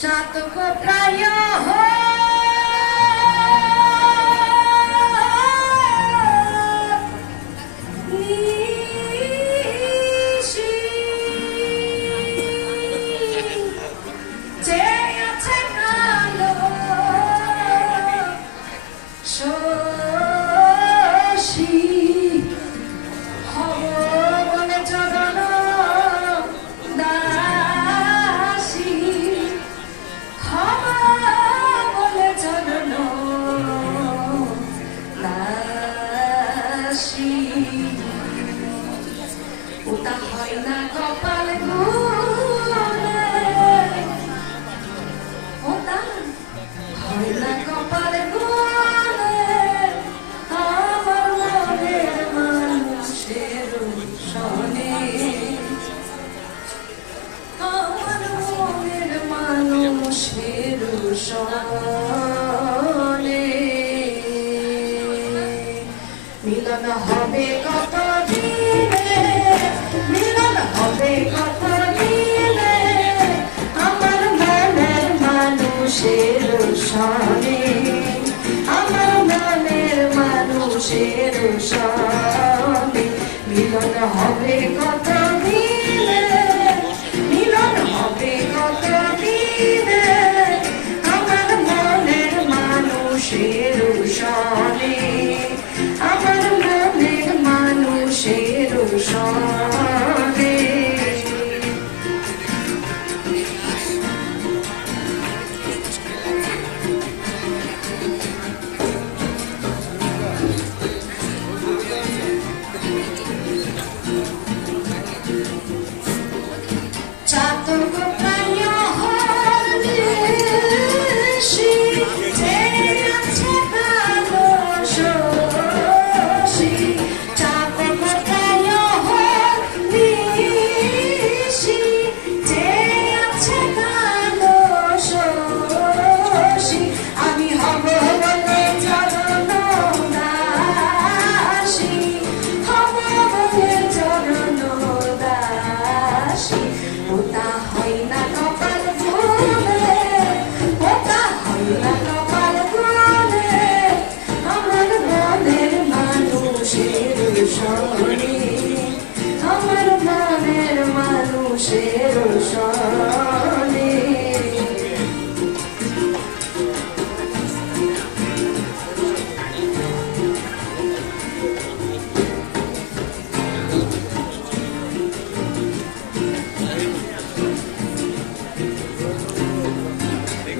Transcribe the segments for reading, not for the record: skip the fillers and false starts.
সাতক প্রায় ওটা হয় না কপাল গুনে, ওটা হয় না কপাল গুনে, আমার মনের মানুষের সনে, আমার মনের মানুষের সনে মিলন হবে কত দিনে, মিলন হবে কত দিনে, আমার মনের মানুষের সনে, আমার মনের মানুষের সনে মিলন হবে কত দিনে, মিলন হবে কত দিনে, আমার মনের মানুষের সনে, আমার মনের মানুষের সনে চাতক প্রায় হরিষি যে আছে কালো শশী, চাতক প্রায় হরিষি যে আছে কালো শশী, আমি হব বলে চরণ দাসী, হব বলে চরণ দাসী, ওটা হয় না কপাল গুনে, ওটা হয় না কপাল গুনে, আমার মনের মানুষের সনে, আমার মনের মানুষের সনে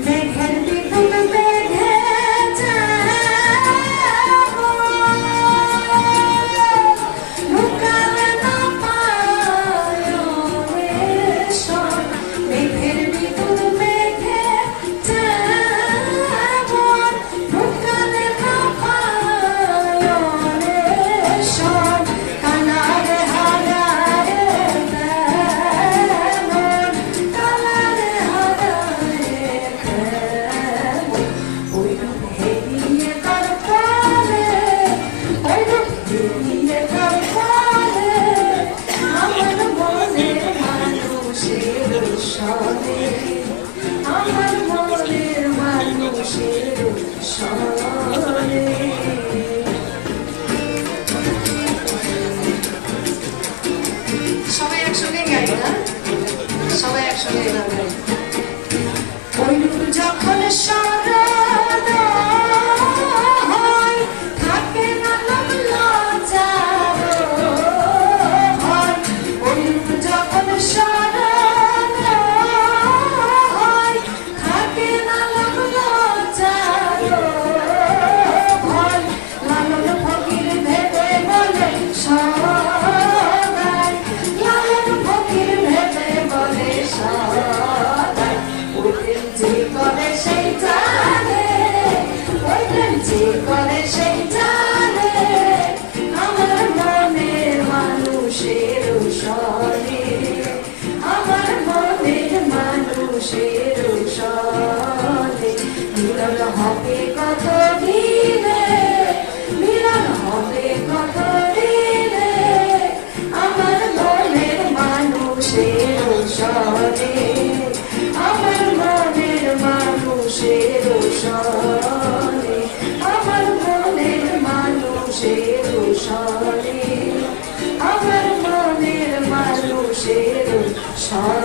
মেঘের বিপুল মেঘে যাব, লুকালে না পায় রেশম, মেঘের বিপুল মেঘে যাব, লুকালে না পায় রেশম, কানারে হারারে তেমন, কানারে হারারে ওই রূপ হেরিয়ে তার পরে, ওই রূপ হেরিয়ে তার পরে, আমার মনের মানুষের সনে, আমার মনের মানুষের সনে সবাই একসঙ্গে গাই না, সবাই একসঙ্গে গাই। ওই রূপ যখন স্মরণ হয়, থাকে না লোক লজ্জার ভয়, ওই রূপ যখন স্মরণ হয়, থাকে না লোক লজ্জার ভয়, লালন ফকির ভেবে বলে সদাই, লালন ফকির ভেবে বলে সদাই, ওই প্রেম যে করে সেই জানে, ওই প্রেম যে করে সেই জানে, আমার মনের মানুষের সনে, আমার মনের মানুষের সনে মিলন হবে কত দিনে, মিলন হবে কত দিনে, মানুষের সর